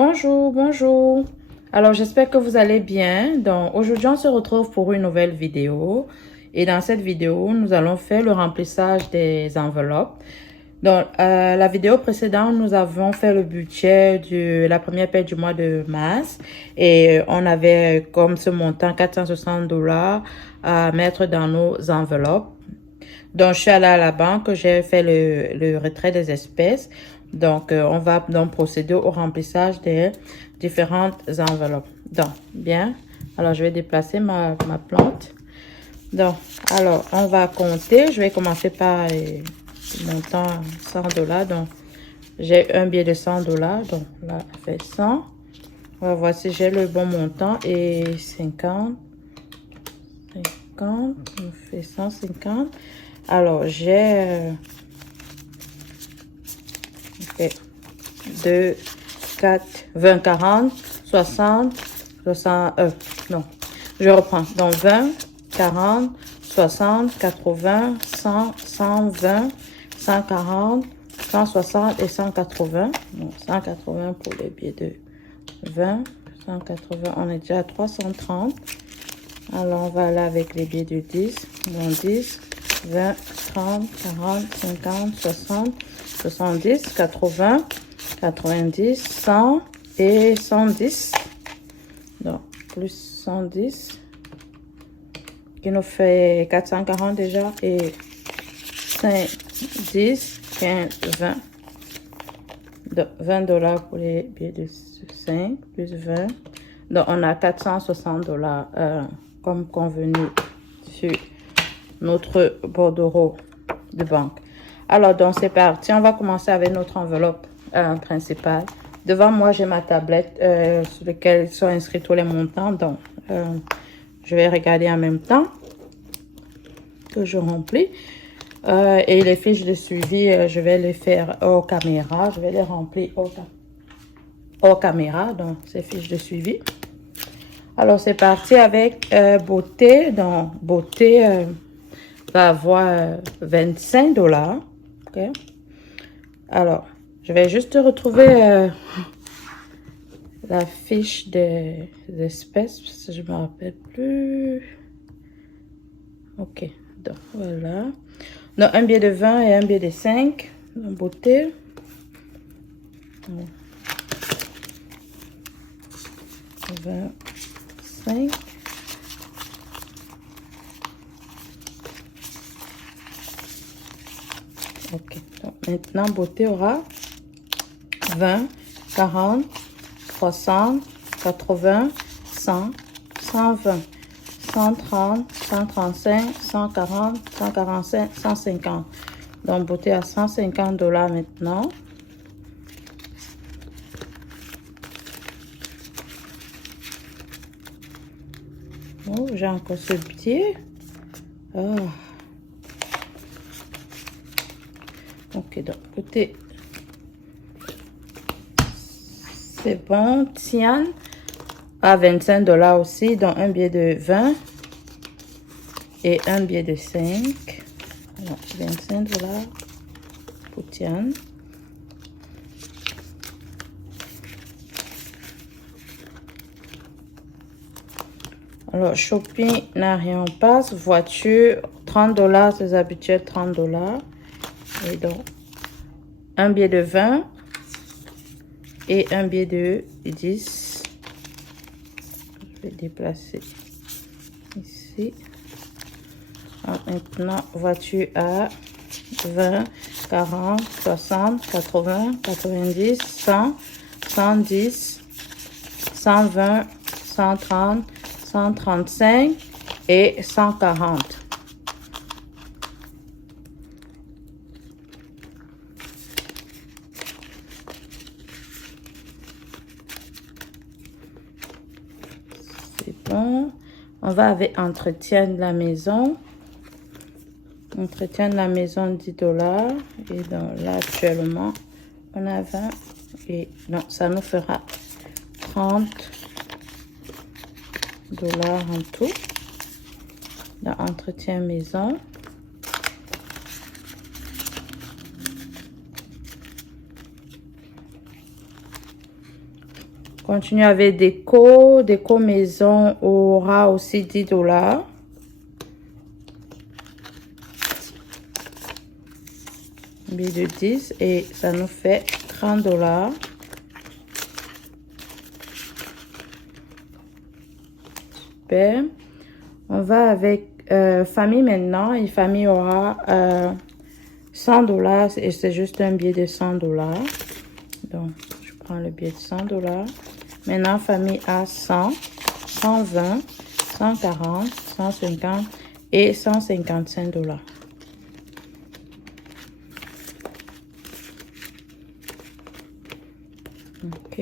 Bonjour, bonjour. Alors, j'espère que vous allez bien. Donc, aujourd'hui, on se retrouve pour une nouvelle vidéo. Et dans cette vidéo, nous allons faire le remplissage des enveloppes. Dans la vidéo précédente, nous avons fait le budget de la première paie du mois de mars. Et on avait comme ce montant 460 $ à mettre dans nos enveloppes. Donc, je suis allée à la banque, j'ai fait le retrait des espèces. Donc, on va donc procéder au remplissage des différentes enveloppes. Donc, bien. Alors, je vais déplacer ma plante. Donc, alors, on va compter. Je vais commencer par le montant 100 $. Donc, j'ai un billet de 100 $. Donc, là, ça fait 100. On va voir si j'ai le bon montant. Et 50. 50. On fait 150. Alors, j'ai 2, 4, 20, 40, 60, 60, non, je reprends. Donc, 20, 40, 60, 80, 100, 120, 140, 160 et 180. Donc, 180 pour les billets de 20, 180, on est déjà à 330. Alors, on va aller avec les billets de 10. Donc, 10, 20, 30, 40, 50, 60, 70, 80, 90, 100 et 110. Donc, plus 110, qui nous fait 440 déjà. Et 5, 10, 15, 20. Donc, 20 $ pour les billets de 5, plus 20. Donc, on a 460 $ comme convenu sur notre bordereau de banque. Alors, donc, c'est parti. On va commencer avec notre enveloppe principale. Devant moi, j'ai ma tablette sur laquelle sont inscrits tous les montants. Donc, je vais regarder en même temps que je remplis. Et les fiches de suivi, je vais les faire hors caméra. Je vais les remplir hors caméra. Donc, ces fiches de suivi. Alors, c'est parti avec beauté. Donc, beauté va avoir 25 $. OK. Alors, je vais juste retrouver la fiche des espèces parce que je ne me rappelle plus. OK. Donc, voilà. Donc, un billet de 20 et un billet de 5. En beauté. 25. OK. Donc, maintenant, beauté aura 20, 40, 60, 80, 100, 120, 130, 135, 140, 145, 150. Donc, beauté à 150 $ maintenant. Oh, j'ai encore ce pied. Oh. Ok, donc, beauté. C'est bon. Tian à 25 $ aussi, donc un billet de 20 et un billet de 5. Alors, 25 $ pour Tian. Alors, shopping n'a rien passe. Voiture, 30 $, c'est habituel, 30 $. Et donc, un billet de 20 et un billet de 10. Je vais déplacer ici. Alors, maintenant, voiture à 20, 40, 60, 80, 90, 100, 110, 120, 130, 135 et 140. C'est bon. On va avec entretien de la maison. Entretien de la maison, 10 $. Et donc là, actuellement, on a 20. Et donc, ça nous fera 30 $ en tout. Dans entretien maison. Continue avec déco. Déco maison aura aussi 10 $. Billet de 10 et ça nous fait 30 $. Super. On va avec famille maintenant. Et famille aura 100 $ et c'est juste un billet de 100 $. Donc, je prends le billet de 100 $. Maintenant, famille a 100, 120, 140, 150 et 155 $. Ok.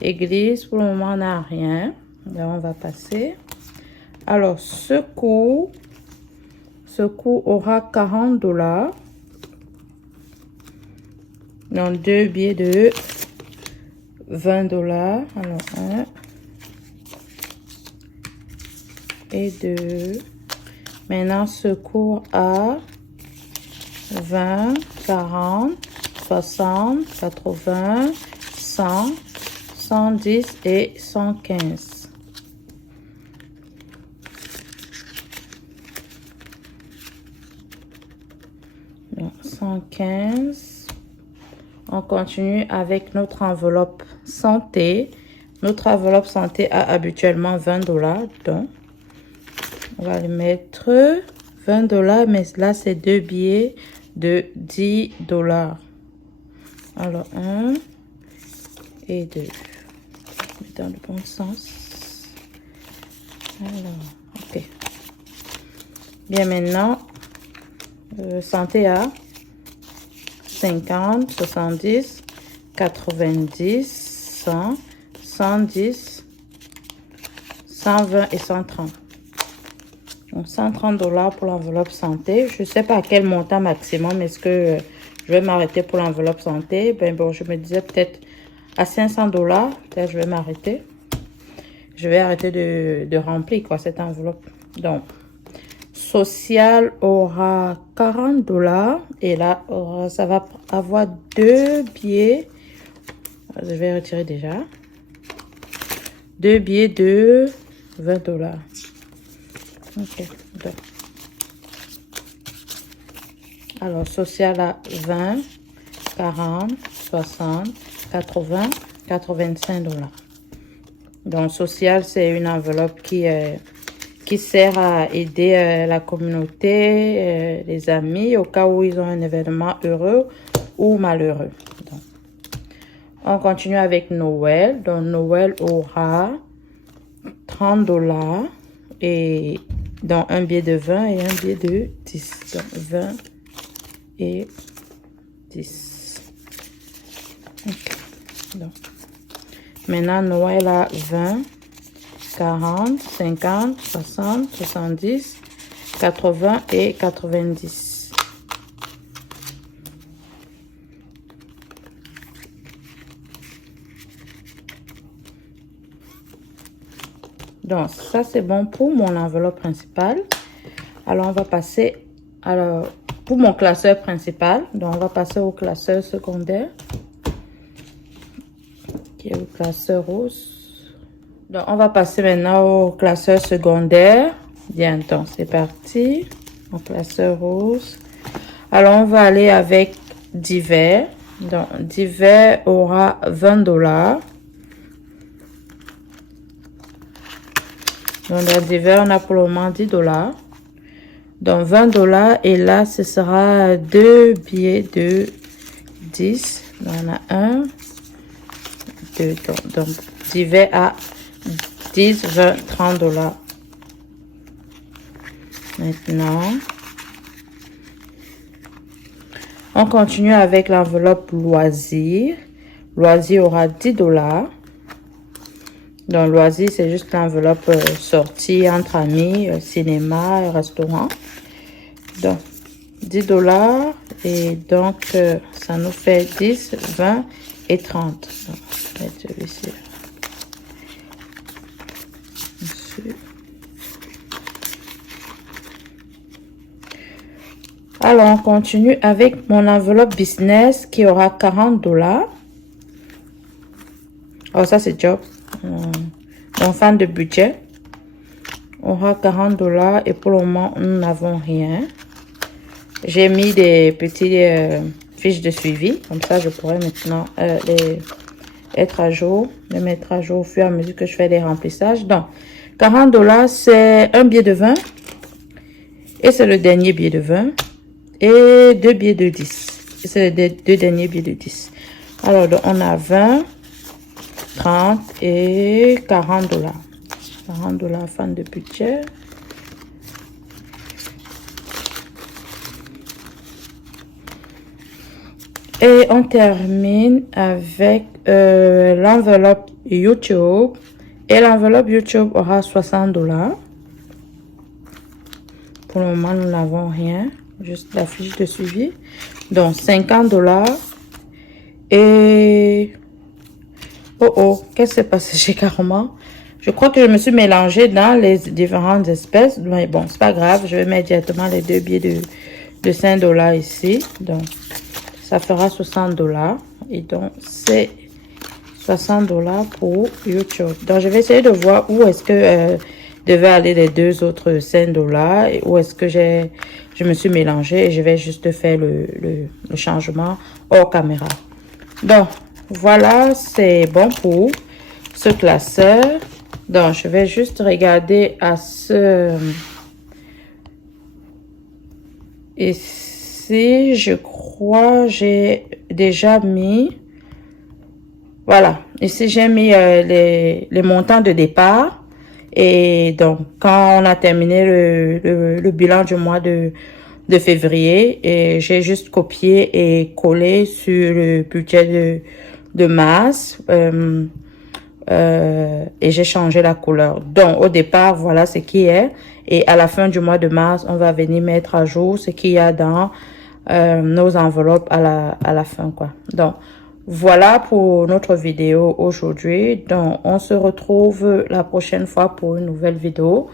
Église, pour le moment, on n'a rien. Là, on va passer. Alors, secours aura 40 $. Donc, 2 billets de 20 $. Alors, 1 et 2. Maintenant, secours à 20, 40, 60, 80, 100, 110 et 115. Donc, 115. On continue avec notre enveloppe santé. Notre enveloppe santé a habituellement 20 $. Donc, on va le mettre 20 $, mais là, c'est 2 billets de 10 $. Alors, 1 et 2. Dans le bon sens. Alors, ok. Bien, maintenant, santé à 50, 70, 90, 100, 110, 120 et 130. Donc, 130 $ pour l'enveloppe santé. Je ne sais pas à quel montant maximum est-ce que je vais m'arrêter pour l'enveloppe santé. Ben bon, je me disais peut-être à 500 $, peut-être je vais m'arrêter. Je vais arrêter de remplir quoi, cette enveloppe. Donc, social aura 40 $ et là, ça va avoir 2 billets. Je vais retirer déjà. 2 billets de 20 $. Ok. Donc. Alors, social à 20, 40, 60, 80, 85 $. Donc, social, c'est une enveloppe qui sert à aider la communauté, les amis, au cas où ils ont un événement heureux ou malheureux. Donc, on continue avec Noël. Donc, Noël aura 30 $ et dans un billet de 20 et un billet de 10. Donc, 20 et 10. Okay. Donc, maintenant, Noël a 20, 40, 50, 60, 70, 80 et 90. Donc, ça, c'est bon pour mon enveloppe principale. Alors, on va passer pour mon classeur principal. Donc, on va passer au classeur secondaire, qui est le classeur rose. Donc, on va passer maintenant au classeur secondaire. Bien, donc, c'est parti. Mon classeur rose. Alors, on va aller avec divers. Donc, divers aura 20 $. Donc, dans divers, on a pour le moment 10 $. Donc, 20 $ et là, ce sera 2 billets de 10. Donc, on a 1, 2, donc divers à 10, 20, 30 $. Maintenant, on continue avec l'enveloppe loisir. Loisir aura 10 $. Donc, loisir, c'est juste l'enveloppe sortie entre amis, cinéma, restaurant. Donc, 10 $ et donc, ça nous fait 10, 20 et 30. Donc, je vais mettre celui-ci. Alors, on continue avec mon enveloppe business qui aura 40 $. Oh, ça c'est job. Donc, fin de budget. On aura 40 $ et pour le moment, nous n'avons rien. J'ai mis des petits fiches de suivi. Comme ça, je pourrais maintenant les mettre à jour au fur et à mesure que je fais des remplissages. Donc, 40 $, c'est un billet de 20. Et c'est le dernier billet de 20. Et 2 billets de 10. C'est les deux derniers billets de 10. Alors, donc, on a 20, 30 et 40 $. 40 $ fin de budget. Et on termine avec l'enveloppe YouTube. Et l'enveloppe YouTube aura 60 $. Pour le moment, nous n'avons rien. Juste la fiche de suivi. Donc, 50 $. Et... Oh, qu'est-ce qui s'est passé chez Karma? Je crois que je me suis mélangée dans les différentes espèces. Mais bon, c'est pas grave. Je vais mettre directement les deux billets de 5 $ ici. Donc, ça fera 60 $. Et donc, c'est 60 $ pour YouTube. Donc, je vais essayer de voir où est-ce que devaient aller les deux autres 5 $ et où est-ce que je me suis mélangée. Et je vais juste faire le changement hors caméra. Donc, voilà, c'est bon pour ce classeur. Donc, je vais juste regarder à ce... Ici, je crois, j'ai déjà mis... Voilà, ici, j'ai mis les montants de départ. Et donc, quand on a terminé le bilan du mois de février, et j'ai juste copié et collé sur le budget de mars. Et j'ai changé la couleur. Donc, au départ, voilà ce qui est. Et à la fin du mois de mars, on va venir mettre à jour ce qu'il y a dans nos enveloppes à la fin, quoi. Donc, voilà pour notre vidéo aujourd'hui. Donc, on se retrouve la prochaine fois pour une nouvelle vidéo.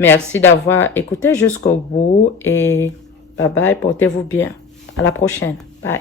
Merci d'avoir écouté jusqu'au bout et bye bye, portez-vous bien. À la prochaine. Bye.